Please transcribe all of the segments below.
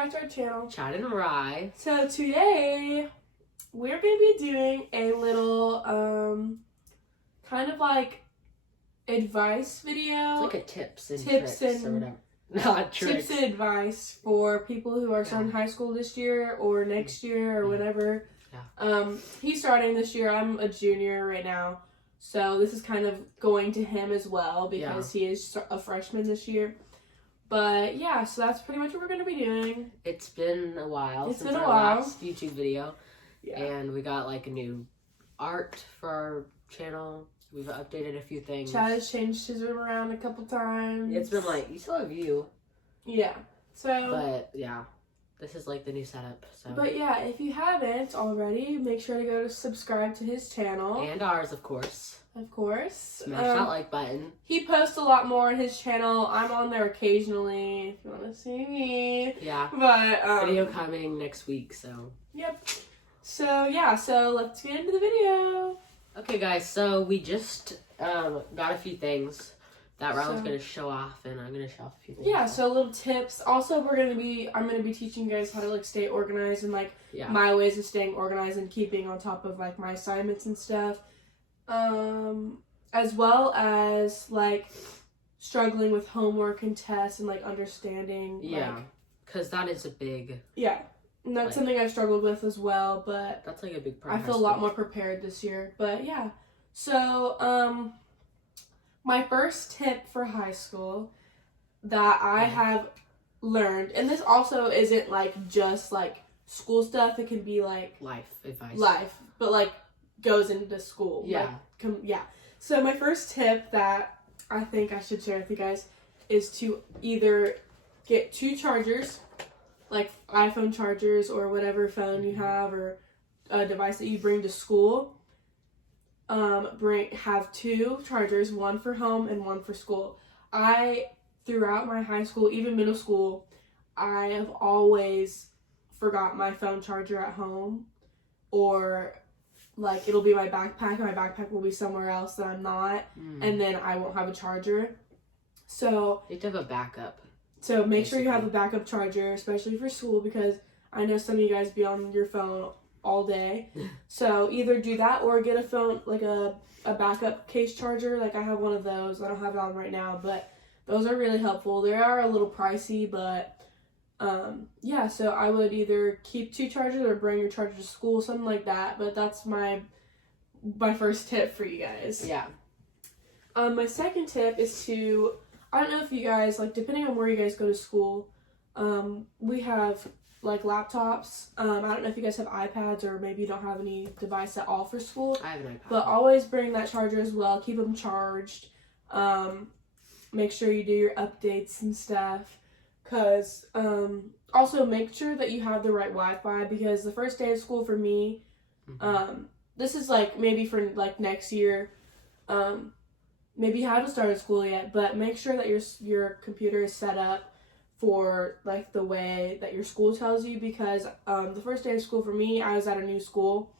back to our channel. Chad and Rye. So today, we're going to be doing a little, kind of like advice video. It's like a tips and tricks or whatever. Not tricks. Tips and advice for people who are starting high school this year or next year or whenever. Yeah. He's starting this year. I'm a junior right now. So this is kind of going to him as well because he is a freshman this year. But yeah, so that's pretty much what we're going to be doing. It's been a while since our last YouTube video. Yeah. And we got like a new art for our channel. We've updated a few things. Chad has changed his room around a couple times. It's been like, you still have you. Yeah. So. But yeah, this is like the new setup. So. But yeah, if you haven't already, make sure to go to subscribe to his channel. And ours, of course. Of course. Smash that like button. He posts a lot more on his channel. I'm on there occasionally if you want to see me. Yeah. But video coming next week, so. Yep. So yeah, so let's get into the video. Okay, guys. So we just got a few things that Rylan's gonna show off, and I'm gonna show off a few things. Yeah. So little tips. Also, I'm gonna be teaching you guys how to like stay organized and like my ways of staying organized and keeping on top of like my assignments and stuff. As well as like struggling with homework and tests and like understanding. Yeah, because that is a big. Yeah, and that's something I've struggled with as well. But that's like a big part. I feel a lot more prepared this year. But yeah, so my first tip for high school that I have learned, and this also isn't like just like school stuff. It can be like life advice. But like goes into school. Yeah. Yeah. So my first tip that I think I should share with you guys is to either get 2 chargers, like iPhone chargers or whatever phone you have or a device that you bring to school. Have 2 chargers, one for home and one for school. Throughout my high school, even middle school, I have always forgot my phone charger at home, or like it'll be my backpack and my backpack will be somewhere else that I'm not, and then I won't have a charger. So you have to have a backup. So make sure you have a backup charger, especially for school, because I know some of you guys be on your phone all day. So either do that or get a phone, like a backup case charger. Like I have one of those. I don't have it on right now, but those are really helpful. They are a little pricey, but yeah, so I would either keep 2 chargers or bring your charger to school, something like that. But that's my first tip for you guys. Yeah. My second tip is to, I don't know if you guys, like, depending on where you guys go to school, we have, like, laptops. I don't know if you guys have iPads or maybe you don't have any device at all for school. I have an iPad. But always bring that charger as well. Keep them charged. Make sure you do your updates and stuff. Because, also make sure that you have the right Wi-Fi, because the first day of school for me, this is, like, maybe for, like, next year, maybe you haven't started school yet, but make sure that your computer is set up for, like, the way that your school tells you, because the first day of school for me, I was at a new school,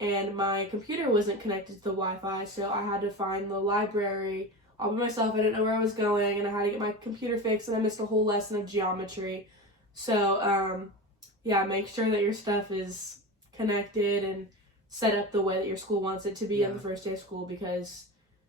and my computer wasn't connected to the Wi-Fi, so I had to find the library all by myself. I didn't know where I was going, and I had to get my computer fixed, and I missed a whole lesson of geometry. So, yeah, make sure that your stuff is connected and set up the way that your school wants it to be on the first day of school, because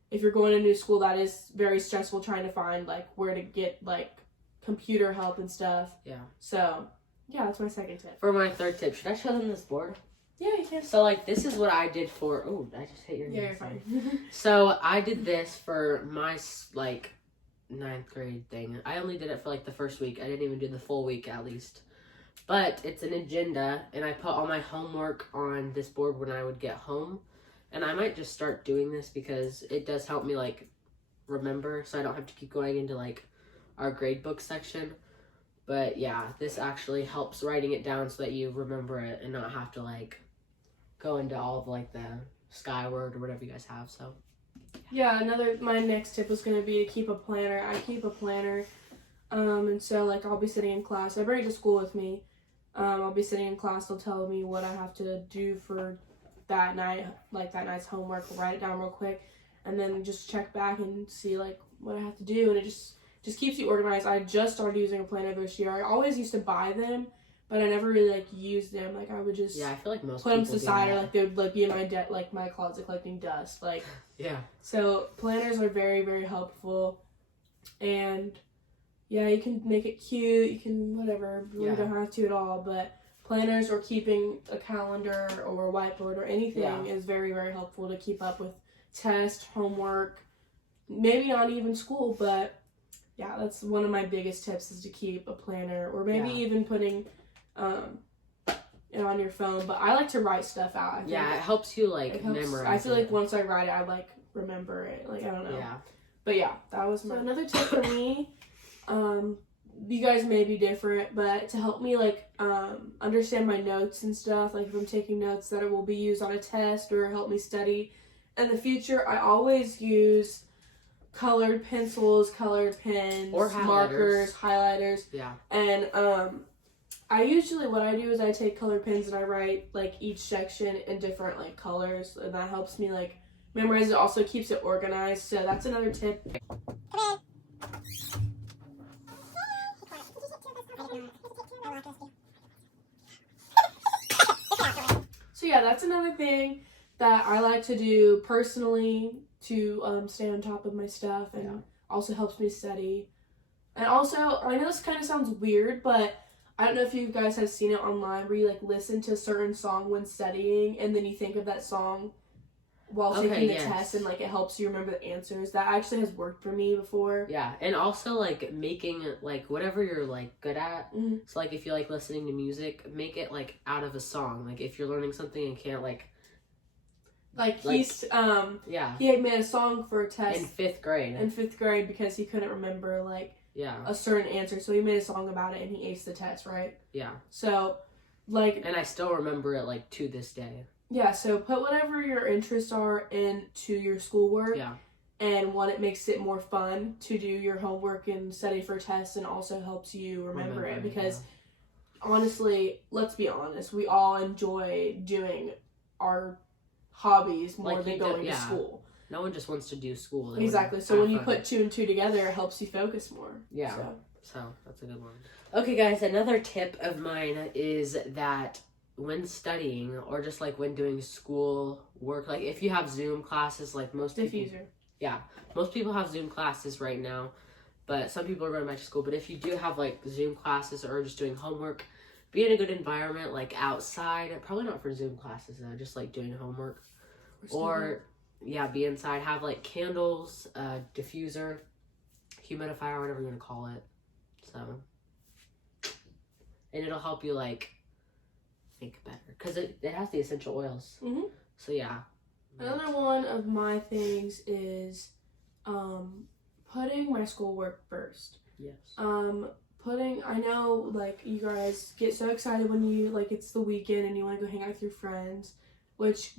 if you're going to new school, that is very stressful trying to find, like, where to get, like, computer help and stuff. Yeah. So, yeah, that's my second tip. For my third tip, should I show them this board? Yeah, you can. So, like, this is what I did for... Oh, I just hit your name. Yeah, you're fine. So, I did this for my, like, 9th grade thing. I only did it for, like, the first week. I didn't even do the full week, at least. But it's an agenda, and I put all my homework on this board when I would get home. And I might just start doing this because it does help me, like, remember, so I don't have to keep going into, like, our grade book section. But, yeah, this actually helps writing it down so that you remember it and not have to, like, go into all of, like, the Skyward or whatever you guys have, so. Yeah, my next tip was going to be to keep a planner. I keep a planner, and so, like, I'll be sitting in class. I bring it to school with me. I'll be sitting in class. They'll tell me what I have to do for that night, like, that night's homework. I'll write it down real quick, and then just check back and see, like, what I have to do, and it just just keeps you organized. I just started using a planner this year. I always used to buy them, but I never really like used them. Like I would just I feel like most put them people to the side, do or that. like they would like be in my closet collecting dust. Like Yeah. so planners are very, very helpful, and yeah, you can make it cute. You can whatever. You Yeah. don't have to at all, but planners or keeping a calendar or a whiteboard or anything is very, very helpful to keep up with test, homework, maybe not even school, but yeah, that's one of my biggest tips is to keep a planner, or maybe even putting it on your phone. But I like to write stuff out. I think it helps you like it helps. memorize. I feel like once I write it, I like remember it. Like I don't know. Yeah. But yeah, that was another tip for me. You guys may be different, but to help me like understand my notes and stuff, like if I'm taking notes that it will be used on a test or help me study in the future, I always use colored pencils, colored pens, or highlighters. markers, highlighters. Yeah. And I usually, what I do is I take colored pens and I write like each section in different like colors, and that helps me like memorize. It also keeps it organized, so that's another tip. So yeah, that's another thing that I like to do personally to stay on top of my stuff, and also helps me study. And also, I know this kind of sounds weird, but I don't know if you guys have seen it online where you like listen to a certain song when studying, and then you think of that song while taking the test, and like it helps you remember the answers. That actually has worked for me before. Yeah, and also like making like whatever you're like good at. Mm-hmm. So like if you like listening to music, make it like out of a song. Like if you're learning something and can't he had made a song for a test in 5th grade. In 5th grade because he couldn't remember like a certain answer, so he made a song about it and he aced the test, right? Yeah. So like, and I still remember it like to this day. Yeah, so put whatever your interests are into your schoolwork. Yeah. And one, it makes it more fun to do your homework and study for tests, and also helps you remember it. Because honestly, let's be honest, we all enjoy doing our hobbies more than going to school. No one just wants to do school. Exactly. So when you put 2 and 2 together, it helps you focus more. Yeah. So that's a good one. Okay, guys, another tip of mine is that when studying, or just like when doing school work, like if you have Zoom classes, like most people, most people have Zoom classes right now, but some people are going back to school. But if you do have like Zoom classes or just doing homework, be in a good environment, like outside. Probably not for Zoom classes though, just like doing homework, or be inside. Have like candles, diffuser, humidifier, whatever you want to call it. So, and it'll help you like think better because it has the essential oils. Mm-hmm. So yeah. Another one of my things is putting my schoolwork first. Yes. I know like you guys get so excited when you like it's the weekend and you want to go hang out with your friends, which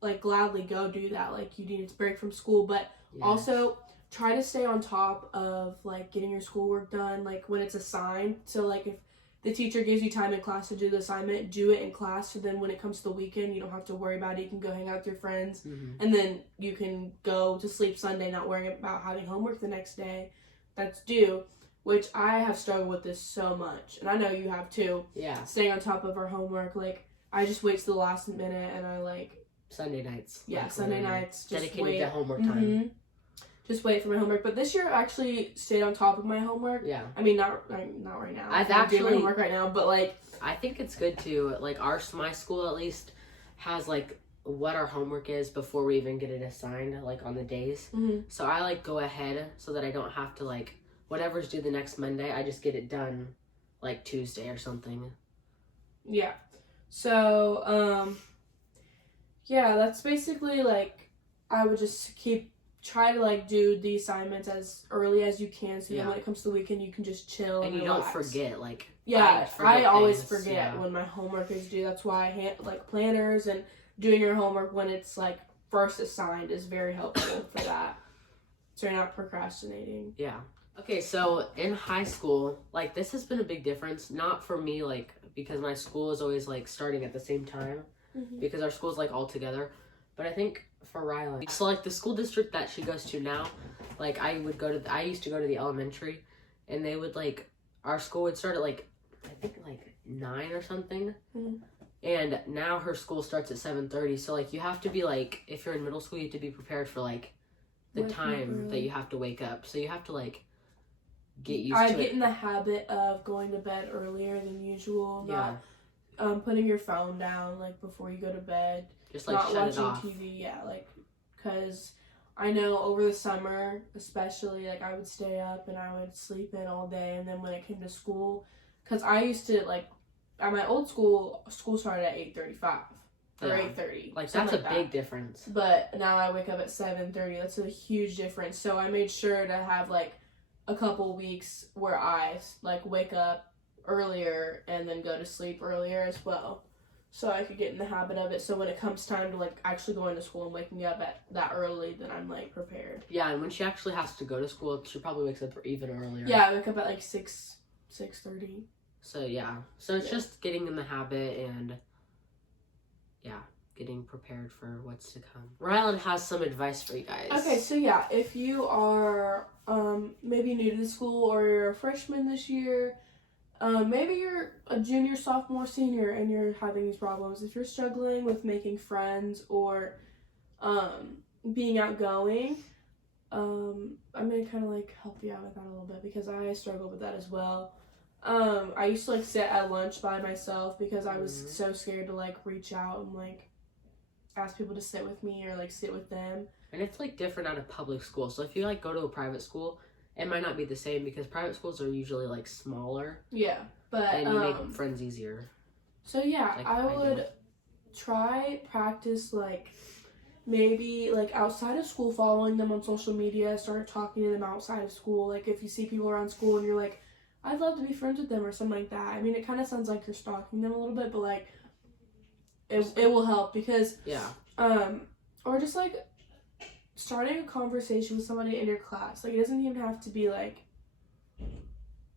like gladly go do that. Like you need to break from school, but also try to stay on top of like getting your schoolwork done like when it's assigned. So like if the teacher gives you time in class to do the assignment, do it in class, so then when it comes to the weekend, you don't have to worry about it. You can go hang out with your friends, and then you can go to sleep Sunday not worrying about having homework the next day that's due, which I have struggled with this so much, and I know you have too. Yeah. Staying on top of our homework, like, I just wait to the last minute, and I, like... Sunday nights. Yeah, Sunday nights. Just dedicated to homework time. Just wait for my homework. But this year I actually stayed on top of my homework. Yeah. I mean, not right now. I've not actually doing my homework right now, but like I think it's good to like my school at least has like what our homework is before we even get it assigned, like on the days. So I like go ahead so that I don't have to like whatever's due the next Monday, I just get it done like Tuesday or something. Yeah. So yeah, that's basically like I would just try to like do the assignments as early as you can, so that when it comes to the weekend you can just chill and you relax. don't forget. Like I always forget when my homework is due. That's why I like planners and doing your homework when it's like first assigned is very helpful for that, so you're not procrastinating. Yeah. Okay, so in high school, like this has been a big difference. Not for me, like because my school is always like starting at the same time, because our school's like all together. But I think for Rylan, so like the school district that she goes to now, like I used to go to the elementary, and they would like, our school would start at like, I think like 9 or something. And now her school starts at 7:30. So like you have to be like, if you're in middle school, you have to be prepared for like the time that you have to wake up. So you have to like get used to it. I get in the habit of going to bed earlier than usual. Not putting your phone down like before you go to bed. Just like not shut it watching off. TV. Yeah, like because I know over the summer, especially, like I would stay up and I would sleep in all day, and then when it came to school, because I used to like. At my old school started at 8:35 or 8:30. Like that's a big difference. But now I wake up at 7:30. That's a huge difference. So I made sure to have like a couple weeks where I like wake up earlier and then go to sleep earlier as well, so I could get in the habit of it. So when it comes time to like actually going to school and waking up at that early, then I'm like prepared. Yeah, and when she actually has to go to school, she probably wakes up even earlier. Yeah, I wake up at like 6:30. So yeah, so it's just getting in the habit and getting prepared for what's to come. Rylan has some advice for you guys. Okay, so yeah, if you are maybe new to the school or you're a freshman this year, maybe you're a junior, sophomore, senior, and you're having these problems. If you're struggling with making friends or being outgoing, I'm gonna kind of like help you out with that a little bit because I struggle with that as well. I used to like sit at lunch by myself because I was so scared to like reach out and like ask people to sit with me or like sit with them. And it's like different out of public school. So if you like go to a private school, it might not be the same because private schools are usually like smaller. Yeah, but and you make friends easier. So yeah, like, I would practice like maybe like outside of school, following them on social media, start talking to them outside of school. Like if you see people around school and you're like, I'd love to be friends with them or something like that. I mean, it kind of sounds like you're stalking them a little bit, but like it will help because or just like starting a conversation with somebody in your class. Like it doesn't even have to be like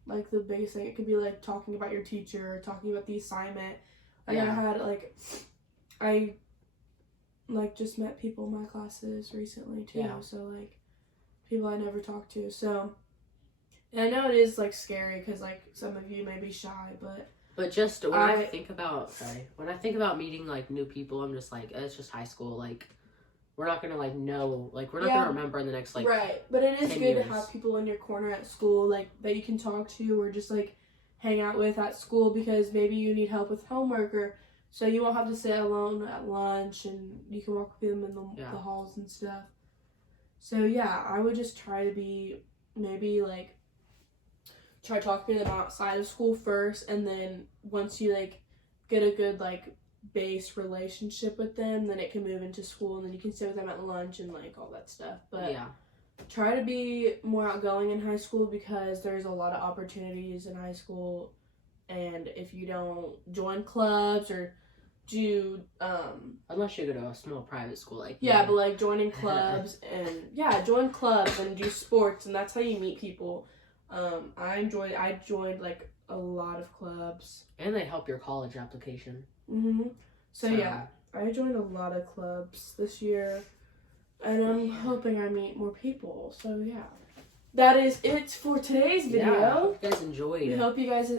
the biggest thing. It could be like talking about your teacher or talking about the assignment. Like I had I just met people in my classes recently too. So like people I never talked to. So and I know it is like scary because like some of you may be shy, but just when I think about meeting like new people, I'm just like, it's just high school. Like we're not gonna like know, like we're not gonna remember in the next like right. But it is good years. to have people in your corner at school like that you can talk to or just like hang out with at school because maybe you need help with homework or so you won't have to sit alone at lunch and you can walk with them in the halls and stuff. So yeah, I would just try to be maybe like try talking to them outside of school first, and then once you like get a good like base relationship with them, then it can move into school and then you can sit with them at lunch and like all that stuff. But try to be more outgoing in high school because there's a lot of opportunities in high school, and if you don't join clubs or do unless you go to a small private school like but like joining clubs and join clubs and do sports, and that's how you meet people. I joined like a lot of clubs. And they help your college application. So yeah, I joined a lot of clubs this year, and I'm hoping I meet more people. So yeah, that is it for today's video. Yeah, I hope you guys enjoyed. We hope you guys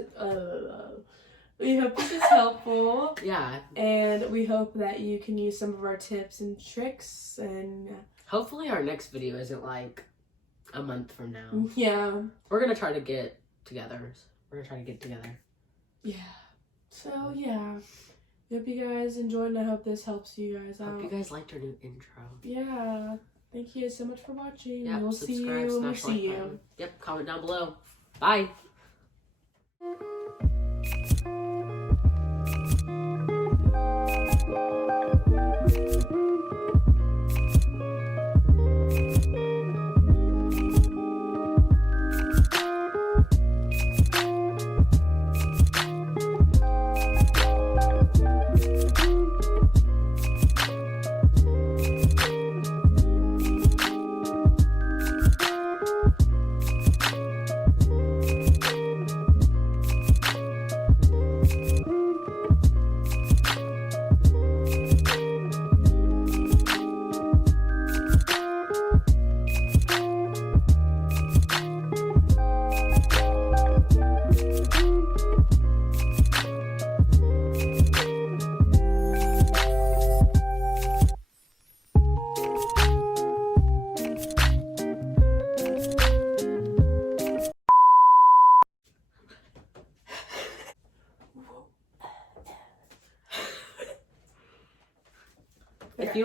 we hope this is helpful. And we hope that you can use some of our tips and tricks, and hopefully our next video isn't like a month from now. We're gonna try to get together. So yeah, hope you guys enjoyed, and I hope this helps you guys out. Hope you guys liked our new intro. Thank you so much for watching. We'll see you when we see you. Comment down below. Bye.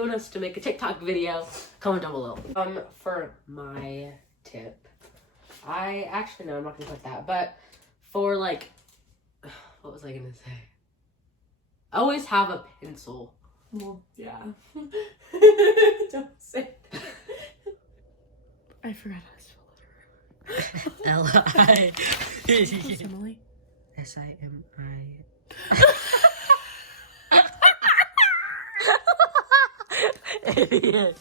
you want us to make a TikTok video, comment down below. For my tip, I'm not gonna put that, but for like, what was I gonna say? Always have a pencil. Well, yeah. Don't say that. I forgot how to spell it. L-I. Emily? S-I-M-I. Idiot.